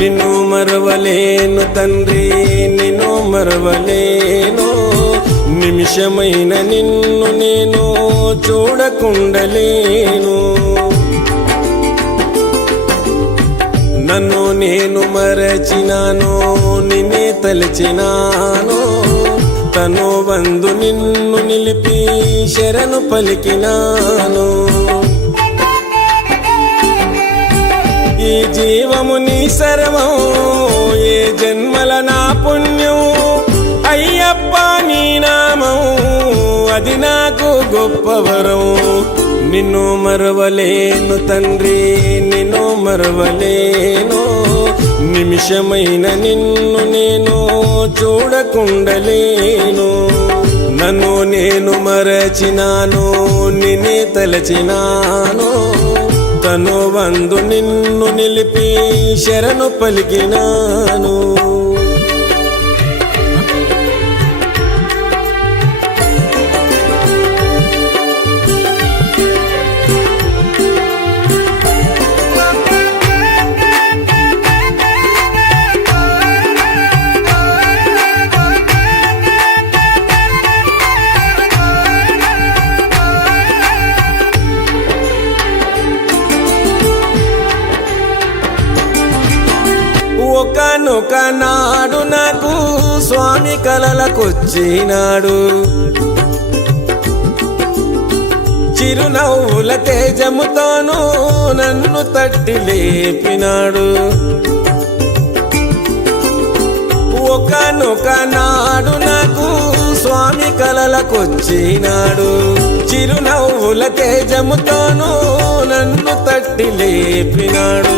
నిన్ను మరవలేను తండ్రి, నిన్ను మరవలేను. నిమిషమైన నిన్ను నేను చూడకుండలేను. నన్ను నేను మరచినాను, నిన్నే తలచినాను. తను వందు నిన్ను నిలిపి శరణు పలికినాను. ఈ జీవము నీ సర్వం, ఏ జన్మల నా పుణ్యం. అయ్యప్ప నీ నామం, అది నాకు గొప్ప వరం. నిన్ను మరవలేను తండ్రి, నిన్ను మరవలేను. నిమిషమైన నిన్ను నేను చూడకుండలేను. నన్ను నేను మరచినాను, నిన్నే తలచినాను. తను వందు నిన్ను నిలిపి శరణు పలికినాను. ఒకనొక నాడు నాకు స్వామి కలలకొచ్చినాడు. చిరునవ్వుల తేజముతోనూ నన్ను తట్టి లేపినాడు. ఒకనొక నాడు నాకు స్వామి కలలకొచ్చినాడు. చిరునవ్వుల తేజముతోనూ నన్ను తట్టి లేపినాడు.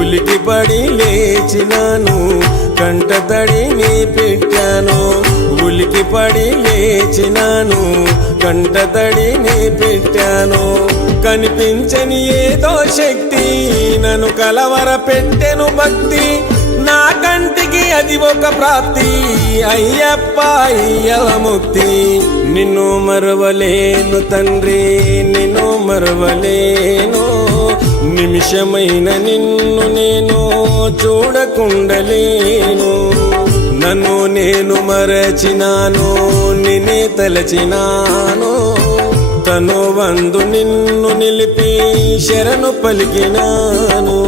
ఉలికి పడి లేచినాను, కంటతడిని పెట్టాను. ఉలికి పడి లేచినాను, కంటతడిని పెట్టాను. కనిపించని ఏదో శక్తి నన్ను కలవర పెట్టెను భక్తి. నా కంటికి అది ఒక ప్రాప్తి, అయ్యప్ప అయ్యవ ముక్తి. నిన్ను మరవలేను తండ్రి, నిన్ను మరవలేను. నిమిషమైన నిన్ను నేను చూడకుండలేను. నన్ను నేను మరచినాను, నిన్నే తలచినాను. తను వందు నిన్ను నిలిపి శరణు పలికినాను.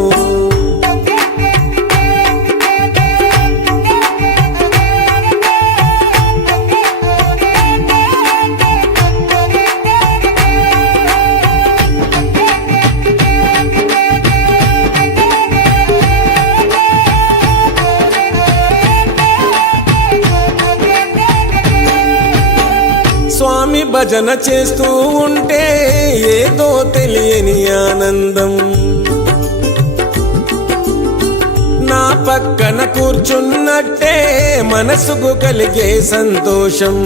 స్వామి భజన చేస్తూ ఉంటే ఏదో తెలియని ఆనందం. నా పక్కన కూర్చున్నట్టే మనసుకు కలిగే సంతోషం.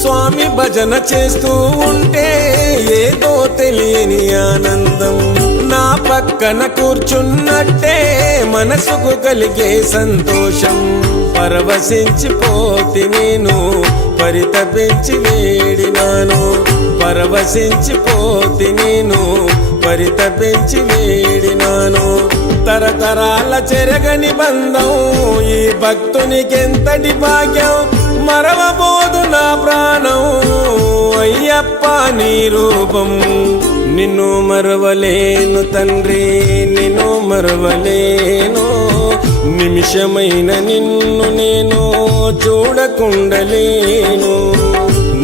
స్వామి భజన చేస్తూ ఉంటే ఏదో తెలియని ఆనందం. నా పక్కన కూర్చున్నట్టే మనసుకు కలిగే సంతోషం. పరవశించిపోతి నేను, పరితపించి వేడినాను. పరవశించిపోతి నేను, పరితపించి వేడినాను. తరతరాల చెరగని బంధం ఈ భక్తునికెంతటి భాగ్యం. మరవబోదు నా ప్రాణం అయ్యప్ప నీ రూపం. నిన్ను మరవలేను తండ్రి, నిన్ను మరవలేను. నిమిషమైన నిన్ను నేను చూడకుండలేను.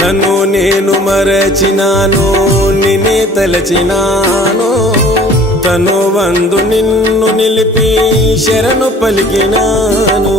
నన్ను నేను మరచినాను, నిన్నే తలచినాను. తను వందు నిన్ను నిలిపి శరణు పలికినాను.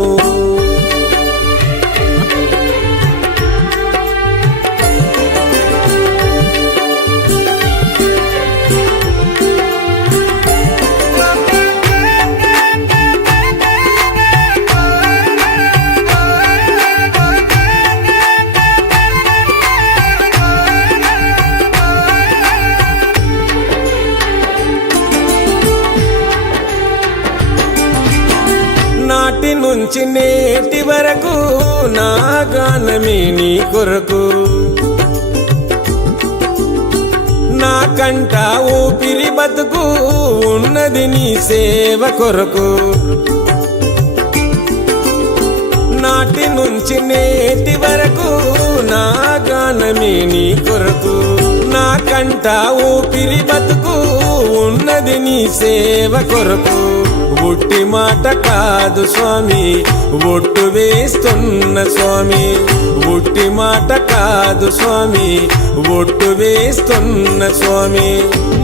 నాటి నుంచి నేటి వరకు నా గానమే నీ కొరకు. నా కంట ఊపిరి బతుకు ఉన్నది నీ సేవ కొరకు నాటి నుంచి నేటి వరకు నా గానమే నీ కొరకు నా కంట ఊపిరి బతుకు ఉన్నది నీ సేవ కొరకు ఒట్టి మాట కాదు స్వామి ఒట్టు వేస్తున్న స్వామి ఒట్టి మాట కాదు స్వామి ఒట్టు వేస్తున్న స్వామి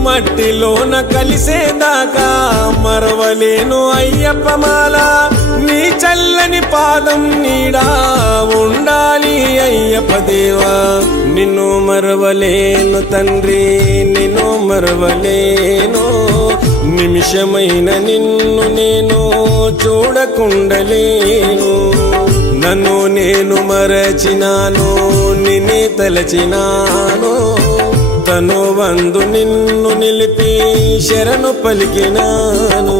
మట్టిలోన కలిసేదాకా మరవలేను అయ్యప్ప మాల నీ చల్లని పాదం నీడా ఉండాలి అయ్యప్ప దేవా నిన్ను మరవలేను తండ్రి నిన్ను మరవలేను నిమిషమైన నిన్ను నేను చూడకుండలేను నన్ను నేను మరచినాను నిన్నే తలచినాను తను వందు నిన్ను నిలిపి శరణు పలికినాను